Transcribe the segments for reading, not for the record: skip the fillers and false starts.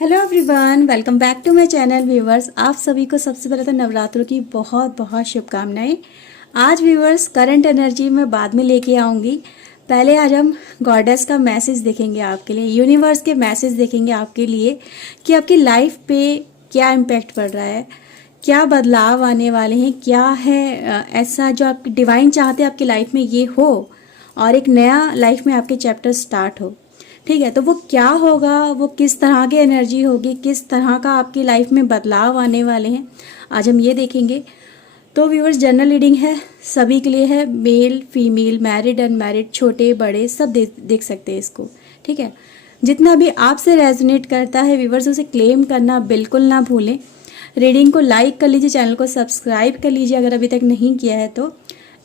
Hello everyone, welcome back to my channel viewers. आप सभी को सबसे पहले तो नवरात्रों की बहुत बहुत शुभकामनाएं। आज व्यूवर्स करंट एनर्जी मैं बाद में लेके आऊँगी। पहले आज हम गॉडेस का मैसेज देखेंगे आपके लिए, यूनिवर्स के मैसेज देखेंगे आपके लिए कि आपकी लाइफ पे क्या इम्पैक्ट पड़ रहा है, क्या बदलाव आने वाले हैं, क्या है ऐसा जो आप डिवाइन चाहते हैं आपकी लाइफ में ये हो और एक नया लाइफ में आपके चैप्टर स्टार्ट हो। ठीक है, तो वो क्या होगा, वो किस तरह की एनर्जी होगी, किस तरह का आपकी लाइफ में बदलाव आने वाले हैं, आज हम ये देखेंगे। तो व्यूअर्स, जनरल रीडिंग है, सभी के लिए है, मेल फीमेल मैरिड अनमैरिड छोटे बड़े सब देख सकते हैं इसको। ठीक है, जितना भी आपसे रेजोनेट करता है व्यूअर्स उसे क्लेम करना बिल्कुल ना भूलें। रीडिंग को लाइक कर लीजिए, चैनल को सब्सक्राइब कर लीजिए अगर अभी तक नहीं किया है तो।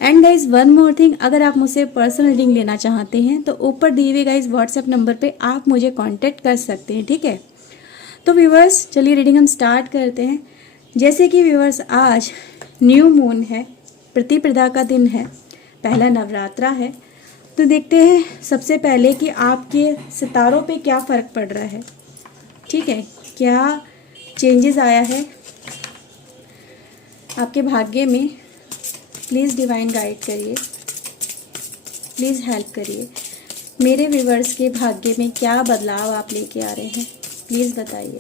And guys one more thing, अगर आप मुझसे पर्सनल रीडिंग लेना चाहते हैं तो ऊपर दिए हुए गाइज व्हाट्सएप नंबर पे आप मुझे कांटेक्ट कर सकते हैं। ठीक है, तो व्यूवर्स चलिए रीडिंग हम स्टार्ट करते हैं। जैसे कि व्यूवर्स आज न्यू मून है, प्रतिपदा का दिन है, पहला नवरात्रा है। तो देखते हैं सबसे पहले कि आपके सितारों पे क्या फ़र्क पड़ रहा है। ठीक है, क्या चेंजेस आया है आपके भाग्य में। प्लीज़ डिवाइन गाइड करिए, प्लीज़ हेल्प करिए। मेरे व्यूवर्स के भाग्य में क्या बदलाव आप लेके आ रहे हैं, प्लीज़ बताइए।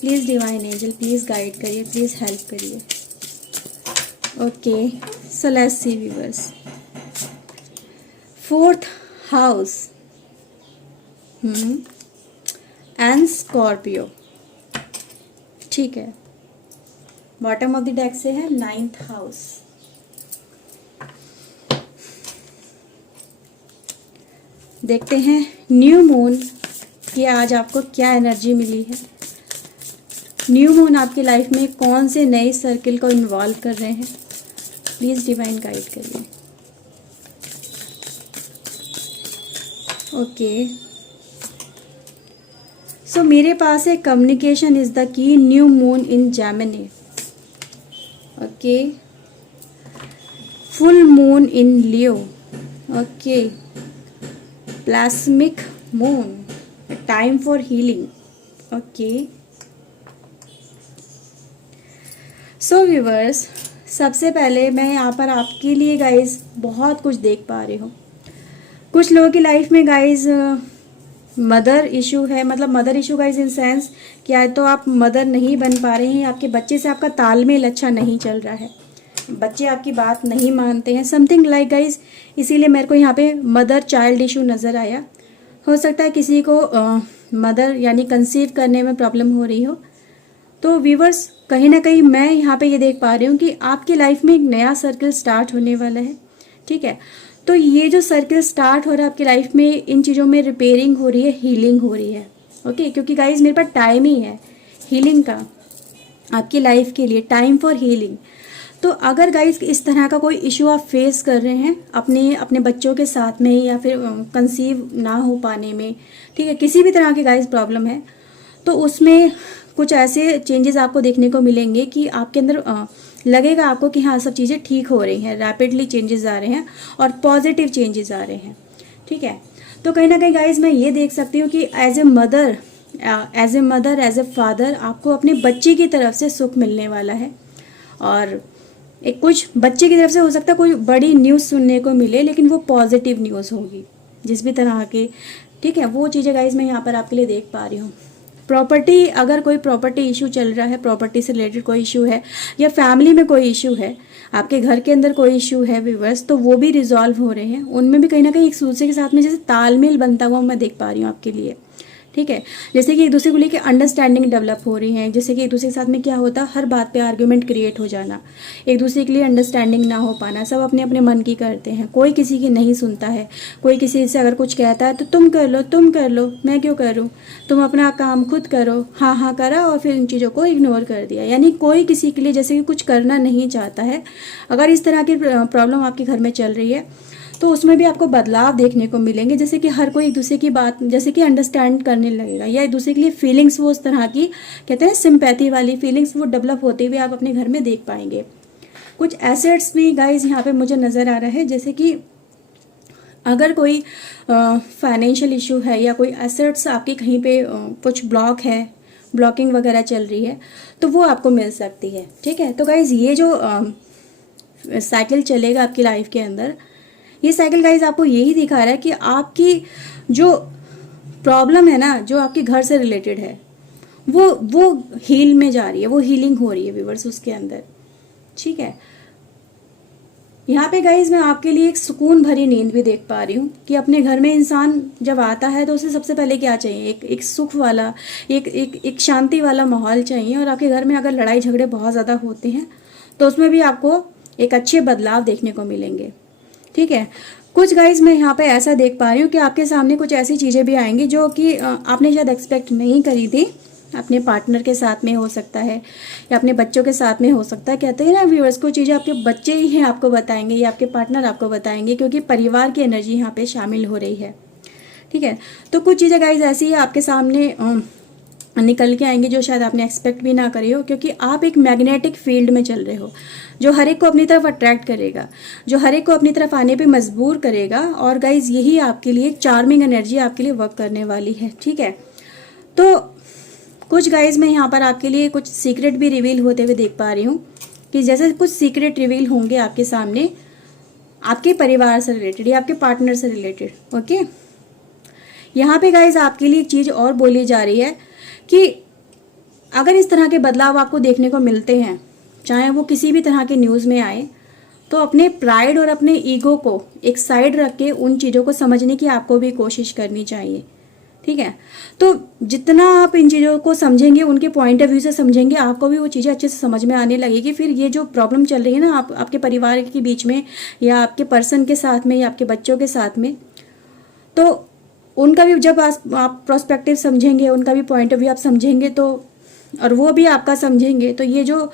Please divine angel please guide करिए, प्लीज़ हेल्प करिए। Okay, so let's C viewers. Fourth house and Scorpio. ठीक है, बॉटम ऑफ द डेक से है नाइन्थ हाउस। देखते हैं न्यू मून की आज आपको क्या एनर्जी मिली है। न्यू मून आपकी लाइफ में कौन से नए सर्किल को इन्वॉल्व कर रहे हैं, प्लीज डिवाइन गाइड करिए। ओके, सो मेरे पास है communication is the key, new moon in Gemini. Okay, full moon in Leo. Okay, plasmic moon, time for healing. Okay, so viewers सबसे पहले मैं यहाँ पर आपके लिए गाइज बहुत कुछ देख पा रही हूँ। कुछ लोगों की लाइफ में गाइज मदर इशू है, मतलब mother issue guys in sense कि या तो आप मदर नहीं बन पा रहे हैं, आपके बच्चे से आपका तालमेल अच्छा नहीं चल रहा है, बच्चे आपकी बात नहीं मानते हैं, समथिंग लाइक गाइज। इसीलिए मेरे को यहाँ पे मदर चाइल्ड इशू नज़र आया। हो सकता है किसी को मदर यानी कंसीव करने में प्रॉब्लम हो रही हो। तो व्यूवर्स कहीं ना कहीं मैं यहाँ पे ये देख पा रही हूँ कि आपकी लाइफ में एक नया सर्कल स्टार्ट होने वाला है। ठीक है, तो ये जो सर्कल स्टार्ट हो रहा है आपकी लाइफ में, इन चीज़ों में रिपेयरिंग हो रही है, हीलिंग हो रही है। ओके, क्योंकि गाइज मेरे पास टाइम ही है हीलिंग का, आपकी लाइफ के लिए टाइम फॉर हीलिंग। तो अगर गाइज इस तरह का कोई इशू आप फेस कर रहे हैं अपने अपने बच्चों के साथ में या फिर कंसीव ना हो पाने में, ठीक है, किसी भी तरह की गाइज प्रॉब्लम है, तो उसमें कुछ ऐसे चेंजेस आपको देखने को मिलेंगे कि आपके अंदर लगेगा आपको कि हाँ सब चीज़ें ठीक हो रही हैं, रैपिडली चेंजेस आ रहे हैं और पॉजिटिव चेंजेस आ रहे हैं। ठीक है, तो कहीं ना कहीं गाइज मैं ये देख सकती हूँ कि as a mother as a father आपको अपने बच्चे की तरफ से सुख मिलने वाला है। और एक कुछ बच्चे की तरफ से हो सकता है कोई बड़ी न्यूज़ सुनने को मिले, लेकिन वो पॉजिटिव न्यूज़ होगी जिस भी तरह के। ठीक है, वो चीज़ें गाइज मैं यहाँ पर आपके लिए देख पा रही हूँ। प्रॉपर्टी, अगर कोई प्रॉपर्टी इशू चल रहा है, प्रॉपर्टी से रिलेटेड कोई इशू है या फैमिली में कोई इशू है, आपके घर के अंदर कोई इशू है व्यूवर्स, तो वो भी रिजॉल्व हो रहे हैं। उनमें भी कहीं ना कहीं एक दूसरे के साथ में जैसे तालमेल बनता हुआ मैं देख पा रही हूँ आपके लिए। ठीक है, जैसे कि एक दूसरे को लेकर अंडरस्टैंडिंग डेवलप हो रही है। जैसे कि एक दूसरे के साथ में क्या होता है, हर बात पे आर्ग्यूमेंट क्रिएट हो जाना, एक दूसरे के लिए अंडरस्टैंडिंग ना हो पाना, सब अपने अपने मन की करते हैं, कोई किसी की नहीं सुनता है। कोई किसी से अगर कुछ कहता है तो तुम कर लो, मैं क्यों करूँ, तुम अपना काम खुद करो, हाँ हाँ करा और फिर इन चीज़ों को इग्नोर कर दिया। यानी कोई किसी के लिए जैसे कि कुछ करना नहीं चाहता है। अगर इस तरह की प्रॉब्लम आपके घर में चल रही है तो उसमें भी आपको बदलाव देखने को मिलेंगे। जैसे कि हर कोई एक दूसरे की बात जैसे कि अंडरस्टैंड करने लगेगा, या एक दूसरे के लिए फीलिंग्स वो उस तरह की कहते हैं सिंपैथी वाली फीलिंग्स वो डेवलप होते हुए आप अपने घर में देख पाएंगे। कुछ एसेट्स भी गाइज यहाँ पे मुझे नज़र आ रहा है, जैसे कि अगर कोई फाइनेंशियल इशू है या कोई एसेट्स आपके कहीं पे कुछ ब्लॉक है, ब्लॉकिंग वगैरह चल रही है, तो वो आपको मिल सकती है। ठीक है, तो गाइज ये जो साइकिल चलेगा आपकी लाइफ के अंदर, ये साइकिल गाइज आपको यही दिखा रहा है कि आपकी जो प्रॉब्लम है ना, जो आपके घर से रिलेटेड है, वो हील में जा रही है, वो हीलिंग हो रही है व्यूअर्स उसके अंदर। ठीक है, यहाँ पे गाइज मैं आपके लिए एक सुकून भरी नींद भी देख पा रही हूँ कि अपने घर में इंसान जब आता है तो उसे सबसे पहले क्या चाहिए, एक सुख वाला, एक शांति वाला माहौल चाहिए। और आपके घर में अगर लड़ाई झगड़े बहुत ज़्यादा होते हैं तो उसमें भी आपको एक अच्छे बदलाव देखने को मिलेंगे। ठीक है, कुछ गाइज मैं यहाँ पे ऐसा देख पा रही हूँ कि आपके सामने कुछ ऐसी चीज़ें भी आएंगी जो कि आपने शायद एक्सपेक्ट नहीं करी थी। अपने पार्टनर के साथ में हो सकता है या अपने बच्चों के साथ में हो सकता है। कहते हैं ना व्यूअर्स, को चीज़ें आपके बच्चे ही हैं आपको बताएंगे या आपके पार्टनर आपको बताएंगे, क्योंकि परिवार की एनर्जी यहाँ पे शामिल हो रही है। ठीक है, तो कुछ चीज़ें गाइज ऐसी है आपके सामने निकल के आएंगी जो शायद आपने एक्सपेक्ट भी ना करी हो, क्योंकि आप एक मैग्नेटिक फील्ड में चल रहे हो जो हर एक को अपनी तरफ अट्रैक्ट करेगा, जो हर एक को अपनी तरफ आने पे मजबूर करेगा। और गाइज यही आपके लिए एक चार्मिंग एनर्जी आपके लिए वर्क करने वाली है। ठीक है, तो कुछ गाइज मैं यहाँ पर आपके लिए कुछ सीक्रेट भी रिवील होते हुए देख पा रही हूँ कि जैसे कुछ सीक्रेट रिवील होंगे आपके सामने आपके परिवार से रिलेटेड या आपके पार्टनर से रिलेटेड। ओके, यहाँ पे गाइज आपके लिए एक चीज़ और बोली जा रही है कि अगर इस तरह के बदलाव आपको देखने को मिलते हैं, चाहे वो किसी भी तरह के न्यूज़ में आए, तो अपने प्राइड और अपने ईगो को एक साइड रख के उन चीज़ों को समझने की आपको भी कोशिश करनी चाहिए। ठीक है, तो जितना आप इन चीज़ों को समझेंगे, उनके पॉइंट ऑफ व्यू से समझेंगे, आपको भी वो चीज़ें अच्छे से समझ में आने लगेगी। फिर ये जो प्रॉब्लम चल रही है ना आपके परिवार के बीच में या आपके पर्सन के साथ में या आपके बच्चों के साथ में, तो उनका भी जब आप प्रोस्पेक्टिव समझेंगे, उनका भी पॉइंट ऑफ व्यू आप समझेंगे, तो और वो भी आपका समझेंगे, तो ये जो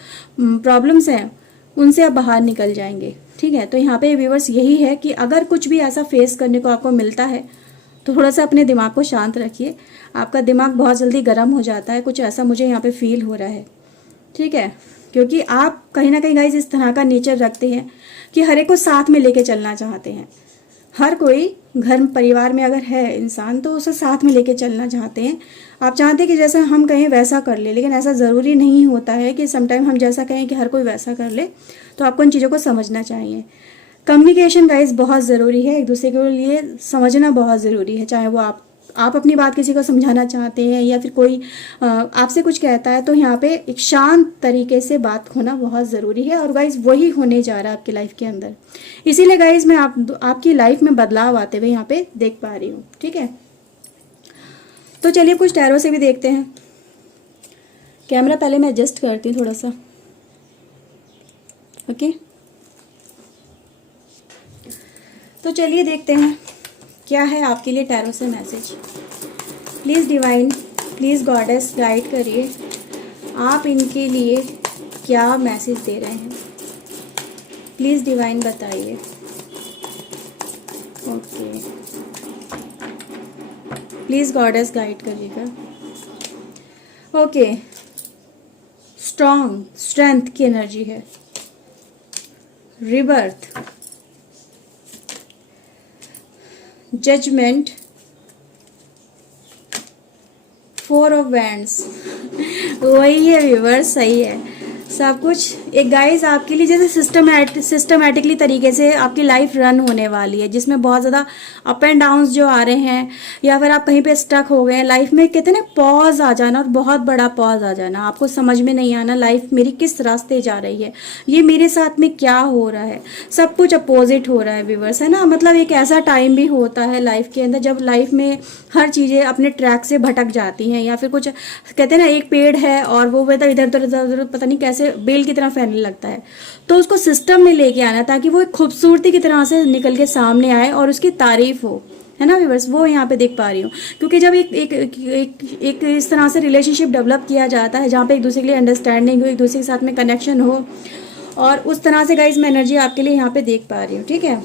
प्रॉब्लम्स हैं उनसे आप बाहर निकल जाएंगे। ठीक है, तो यहाँ पे व्यूअर्स यही है कि अगर कुछ भी ऐसा फेस करने को आपको मिलता है तो थोड़ा सा अपने दिमाग को शांत रखिए। आपका दिमाग बहुत जल्दी गर्म हो जाता है, कुछ ऐसा मुझे यहाँ पे फील हो रहा है। ठीक है, क्योंकि आप कहीं ना कहीं गाइज इस तरह का नेचर रखते हैं कि हर एक को साथ में लेके चलना चाहते हैं। हर कोई घर परिवार में अगर है इंसान तो उसे साथ में लेके चलना चाहते हैं। आप चाहते हैं कि जैसा हम कहें वैसा कर ले, लेकिन ऐसा ज़रूरी नहीं होता है कि समटाइम हम जैसा कहें कि हर कोई वैसा कर ले। तो आपको इन चीज़ों को समझना चाहिए। कम्युनिकेशन गाइज बहुत ज़रूरी है, एक दूसरे के लिए समझना बहुत ज़रूरी है। चाहे वो आप अपनी बात किसी को समझाना चाहते हैं या फिर कोई आपसे कुछ कहता है, तो यहाँ पे एक शांत तरीके से बात होना बहुत ज़रूरी है। और गाइज वही होने जा रहा है आपकी लाइफ के अंदर। इसीलिए गाइज मैं आपकी लाइफ में बदलाव आते हुए यहाँ पे देख पा रही हूँ। ठीक है, तो चलिए कुछ टैरो से भी देखते हैं। कैमरा पहले मैं एडजस्ट करती हूँ थोड़ा सा। ओके, तो चलिए देखते हैं क्या है आपके लिए टैरो से message. Please divine, please goddess guide करिए, आप इनके लिए क्या मैसेज दे रहे हैं। प्लीज़ डिवाइन बताइए। ओके, प्लीज़ गॉडेस गाइड करिएगा। ओके, स्ट्रेंथ की एनर्जी है, रिबर्थ, जजमेंट, 4 ऑफ वैंड्स। वही है व्यूअर्स, सही है सब कुछ। एक गाइस आपके लिए जैसे सिस्टमैटिकली तरीके से आपकी लाइफ रन होने वाली है, जिसमें बहुत ज़्यादा अप एंड डाउन्स जो आ रहे हैं, या फिर आप कहीं पे स्टक हो गए हैं लाइफ में, कहते हैं ना पॉज आ जाना, और बहुत बड़ा पॉज आ जाना, आपको समझ में नहीं आना लाइफ मेरी किस रास्ते जा रही है, ये मेरे साथ में क्या हो रहा है, सब कुछ अपोजिट हो रहा है व्यूअर्स, है ना। मतलब एक ऐसा टाइम भी होता है लाइफ के अंदर जब लाइफ में हर चीज़ें अपने ट्रैक से भटक जाती हैं, या फिर कुछ कहते हैं ना एक पेड़ है और वो मतलब इधर उधर पता नहीं कैसे बेल की तरह फैलने लगता है, तो उसको सिस्टम में लेके आना ताकि वो एक खूबसूरती की तरह से निकल के सामने आए और उसकी तारीफ हो, है ना व्यूअर्स। वो यहाँ पे देख पा रही हूँ, क्योंकि जब एक इस तरह से रिलेशनशिप डेवलप किया जाता है जहाँ पे एक दूसरे के लिए अंडरस्टैंडिंग हो, एक दूसरे के साथ में कनेक्शन हो, और उस तरह से गाइज मैं एनर्जी आपके लिए यहाँ पे देख पा रही हूँ। ठीक है,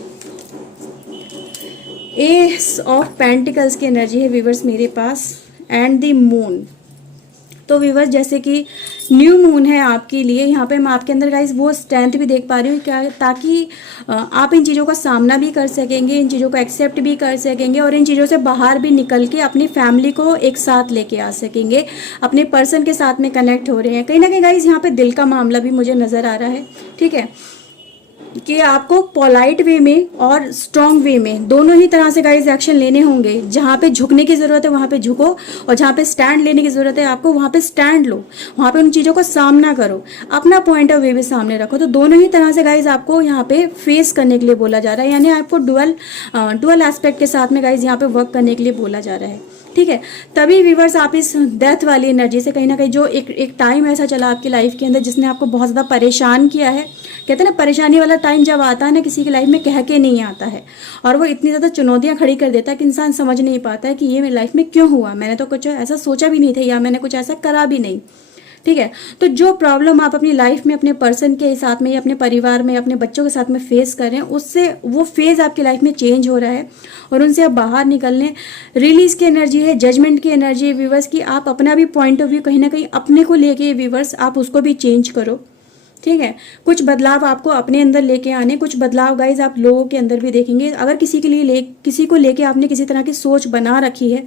एस ऑफ पेंटिकल्स की एनर्जी है व्यूअर्स मेरे पास, एंड द मून। तो व्यूवर्स जैसे कि न्यू मून है आपके लिए, यहाँ पे मैं आपके अंदर गाइज वो स्ट्रेंथ भी देख पा रही हूँ क्या, ताकि आप इन चीज़ों का सामना भी कर सकेंगे, इन चीज़ों को एक्सेप्ट भी कर सकेंगे और इन चीज़ों से बाहर भी निकल के अपनी फैमिली को एक साथ लेके आ सकेंगे, अपने पर्सन के साथ में कनेक्ट हो रहे हैं। कहीं ना कहीं गाइज यहाँ पे दिल का मामला भी मुझे नज़र आ रहा है, ठीक है, कि आपको पोलाइट वे में और स्ट्रॉन्ग वे में दोनों ही तरह से गाइज एक्शन लेने होंगे। जहाँ पे झुकने की ज़रूरत है वहाँ पे झुको, और जहाँ पे स्टैंड लेने की ज़रूरत है आपको वहाँ पे स्टैंड लो, वहाँ पे उन चीज़ों को सामना करो, अपना पॉइंट ऑफ व्यू भी सामने रखो। तो दोनों ही तरह से गाइज आपको यहाँ पे फेस करने के लिए बोला जा रहा है, यानी आपको डुअल एस्पेक्ट के साथ में गाइज यहाँ पे वर्क करने के लिए बोला जा रहा है, ठीक है। तभी व्यूवर्स आप इस डेथ वाली एनर्जी से कहीं ना कहीं जो एक टाइम ऐसा चला आपकी लाइफ के अंदर जिसने आपको बहुत ज़्यादा परेशान किया है, कहते हैं ना परेशानी वाला टाइम जब आता है ना किसी की लाइफ में कह के नहीं आता है, और वो इतनी ज़्यादा चुनौतियां खड़ी कर देता है कि इंसान समझ नहीं पाता है कि ये मेरी लाइफ में क्यों हुआ, मैंने तो कुछ ऐसा सोचा भी नहीं था या मैंने कुछ ऐसा करा भी नहीं, ठीक है। तो जो प्रॉब्लम आप अपनी लाइफ में अपने पर्सन के साथ में या अपने परिवार में अपने बच्चों के साथ में फेस कर रहे हैं, उससे वो फेज आपकी लाइफ में चेंज हो रहा है और उनसे आप बाहर निकलने, रिलीज की एनर्जी है, जजमेंट की एनर्जी है व्यूवर्स की। आप अपना भी पॉइंट ऑफ व्यू कहीं ना कहीं अपने को लेके व्यूवर्स आप उसको भी चेंज करो, ठीक है। कुछ बदलाव आपको अपने अंदर लेके आने, कुछ बदलाव गाइज आप लोगों के अंदर भी देखेंगे। अगर किसी को लेके आपने किसी तरह की सोच बना रखी है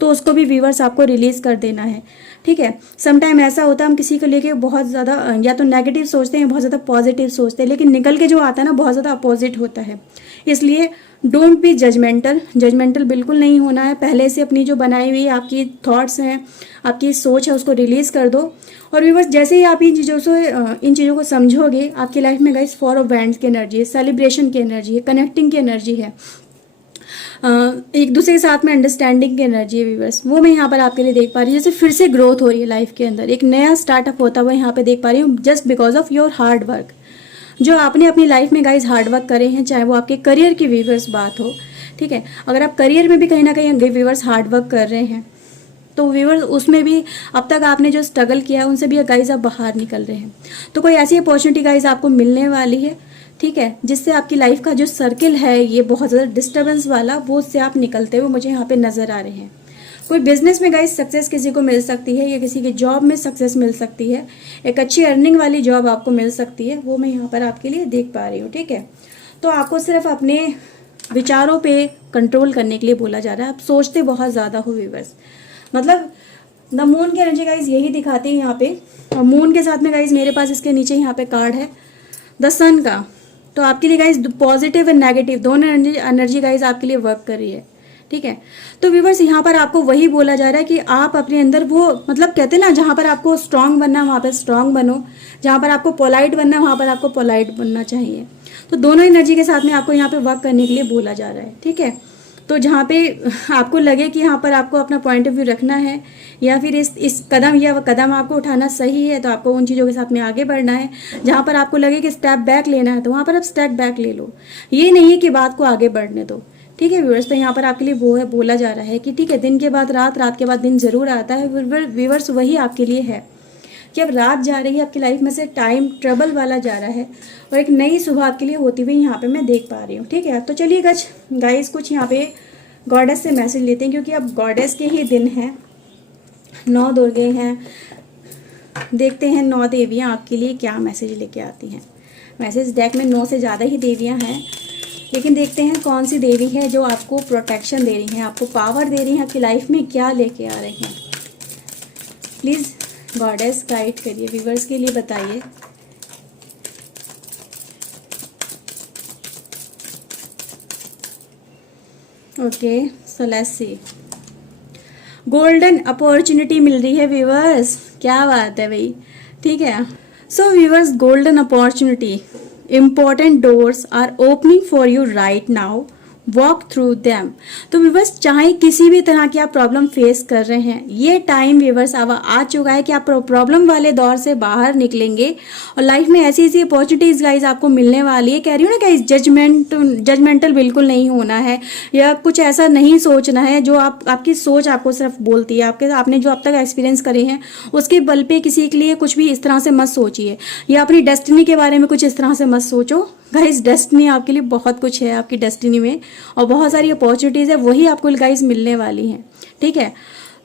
तो उसको भी व्यूवर्स आपको रिलीज कर देना है, ठीक है। समटाइम ऐसा होता है हम किसी को लेके बहुत ज़्यादा या तो नेगेटिव सोचते हैं, बहुत ज़्यादा पॉजिटिव सोचते हैं, लेकिन निकल के जो आता है ना बहुत ज़्यादा अपोजिट होता है। इसलिए डोंट बी जजमेंटल बिल्कुल नहीं होना है। पहले से अपनी जो बनाई हुई आपकी थॉट्स हैं, आपकी सोच है, उसको रिलीज कर दो। और व्यूवर्स जैसे ही आप इन चीज़ों को समझोगे, आपकी लाइफ में गाइस 4 ऑफ वैंड्स की एनर्जी है, सेलिब्रेशन की एनर्जी है, कनेक्टिंग की एनर्जी है, एक दूसरे के साथ में अंडरस्टैंडिंग की एनर्जी है व्यूवर्स, वो मैं यहाँ पर आपके लिए देख पा रही हूँ। जैसे फिर से ग्रोथ हो रही है लाइफ के अंदर, एक नया स्टार्टअप होता हुआ यहाँ पे देख पा रही हूँ, just because of your hard work. जो आपने अपनी लाइफ में गाइज हार्ड वर्क करे हैं, चाहे वो आपके करियर की व्यूवर्स बात हो, ठीक है। अगर आप करियर में भी कहीं ना कहीं व्यूवर्स हार्ड वर्क कर रहे हैं तो व्यूवर्स उसमें भी अब तक आपने जो स्ट्रगल किया है उनसे भी गाइज आप बाहर निकल रहे हैं। तो कोई ऐसी अपॉर्चुनिटी गाइज आपको मिलने वाली है, ठीक है, जिससे आपकी लाइफ का जो सर्किल है ये बहुत ज़्यादा डिस्टर्बेंस वाला, वो उससे आप निकलते हुए मुझे यहाँ पे नज़र आ रहे हैं। कोई बिजनेस में गाइस सक्सेस किसी को मिल सकती है, या किसी की जॉब में सक्सेस मिल सकती है, एक अच्छी अर्निंग वाली जॉब आपको मिल सकती है, वो मैं यहाँ पर आपके लिए देख पा रही हूँ, ठीक है। तो आपको सिर्फ अपने विचारों पे कंट्रोल करने के लिए बोला जा रहा है। आप सोचते बहुत ज़्यादा हो व्यूअर्स, मतलब द मून की एनर्जी गाइज यही दिखाती है यहाँ पे, और मून के साथ में गाइज मेरे पास इसके नीचे यहाँ पे कार्ड है द सन का। तो आपके लिए गाइज पॉजिटिव एंड नेगेटिव दोनों एनर्जी गाइज आपके लिए वर्क कर रही है, ठीक है। तो व्यूवर्स यहाँ पर आपको वही बोला जा रहा है कि आप अपने अंदर वो, मतलब कहते हैं ना, जहाँ पर आपको स्ट्रांग बनना है वहाँ पर स्ट्रांग बनो, जहाँ पर आपको पोलाइट बनना है वहाँ पर आपको पोलाइट बनना चाहिए। तो दोनों एनर्जी के साथ में आपको यहाँ पे वर्क करने के लिए बोला जा रहा है, ठीक है। तो जहाँ पे आपको लगे कि यहाँ पर आपको अपना पॉइंट ऑफ व्यू रखना है, या फिर इस कदम आपको उठाना सही है, तो आपको उन चीज़ों के साथ में आगे बढ़ना है। जहाँ पर आपको लगे कि स्टेप बैक लेना है तो वहाँ पर आप स्टेप बैक ले लो, ये नहीं है कि बात को आगे बढ़ने दो, ठीक है व्यूअर्स। तो यहाँ पर आपके लिए वो है बोला जा रहा है कि ठीक है, दिन के बाद रात, रात के बाद दिन जरूर आता है व्यूअर्स, वही आपके लिए है कि अब रात जा रही है आपकी लाइफ में से, टाइम ट्रबल वाला जा रहा है और एक नई सुबह आपके लिए होती हुई यहाँ पे मैं देख पा रही हूँ, ठीक है। तो चलिए गाइस कुछ यहाँ पे गॉडेस से मैसेज लेते हैं, क्योंकि अब गॉडेस के ही दिन हैं, 9 दुर्गे हैं। देखते हैं 9 देवियाँ आपके लिए क्या मैसेज लेके आती हैं। मैसेज डेक में 9 से ज़्यादा ही देवियाँ हैं, लेकिन देखते हैं कौन सी देवी है जो आपको प्रोटेक्शन दे रही हैं, आपको पावर दे रही हैं, आपकी लाइफ में क्या लेके आ रही हैं। प्लीज़ गॉडेस गाइड करिए, व्यूवर्स के लिए बताइए। Okay, so let's see. Golden opportunity मिल रही है व्यूवर्स, क्या बात है भाई, ठीक है। So viewers, golden opportunity, important doors are opening for you right now, walk through them। तो व्यूवर्स, चाहे किसी भी तरह की आप प्रॉब्लम फेस कर रहे हैं, ये टाइम व्यूवर्स अब आ चुका है कि आप प्रॉब्लम वाले दौर से बाहर निकलेंगे और लाइफ में ऐसी ऐसी अपॉर्चुनिटीज गाइज आपको मिलने वाली है। कह रही हूँ ना गाइज, जजमेंटल बिल्कुल नहीं होना है, या कुछ ऐसा नहीं सोचना है जो आपकी सोच आपको सिर्फ बोलती है। आपने जो अब तक एक्सपीरियंस करे हैं उसके बल पे किसी के लिए कुछ भी इस तरह से मत सोचिए, या अपनी डेस्टिनी के बारे में कुछ इस तरह से मत सोचो। गाइज डेस्टिनी आपके लिए बहुत कुछ है, आपकी डेस्टिनी में और बहुत सारी अपॉर्चुनिटीज़ है, वही आपको गाइज मिलने वाली हैं, ठीक है।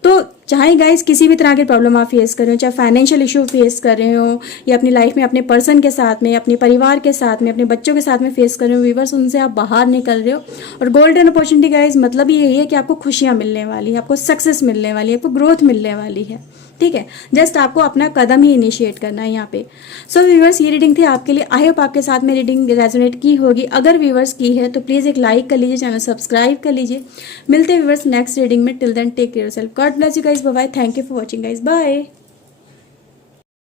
तो चाहे गाइज किसी भी तरह की प्रॉब्लम आप फेस कर रहे हो, चाहे फाइनेंशियल इशू फेस कर रहे हो या अपनी लाइफ में अपने पर्सन के साथ में, अपने परिवार के साथ में, अपने बच्चों के साथ में फेस कर रहे हो व्यूवर्स, उनसे आप बाहर निकल रहे हो। और गोल्डन अपॉर्चुनिटी गाइज मतलब यही है कि आपको खुशियाँ मिलने वाली है, आपको सक्सेस मिलने वाली है, आपको ग्रोथ मिलने वाली है। ठीक है, जस्ट आपको अपना कदम ही इनिशिएट करना है यहाँ पे। सो व्यूवर्स, ये रीडिंग थी आपके लिए। आई होप आपके साथ में रीडिंग रेजोनेट की होगी। अगर व्यूवर्स की है तो प्लीज़ एक लाइक कर लीजिए, चैनल सब्सक्राइब कर लीजिए। मिलते हैं व्यूवर्स नेक्स्ट रीडिंग में। Till then take care yourself, God bless you guys, bye bye, thank you for watching guys, bye.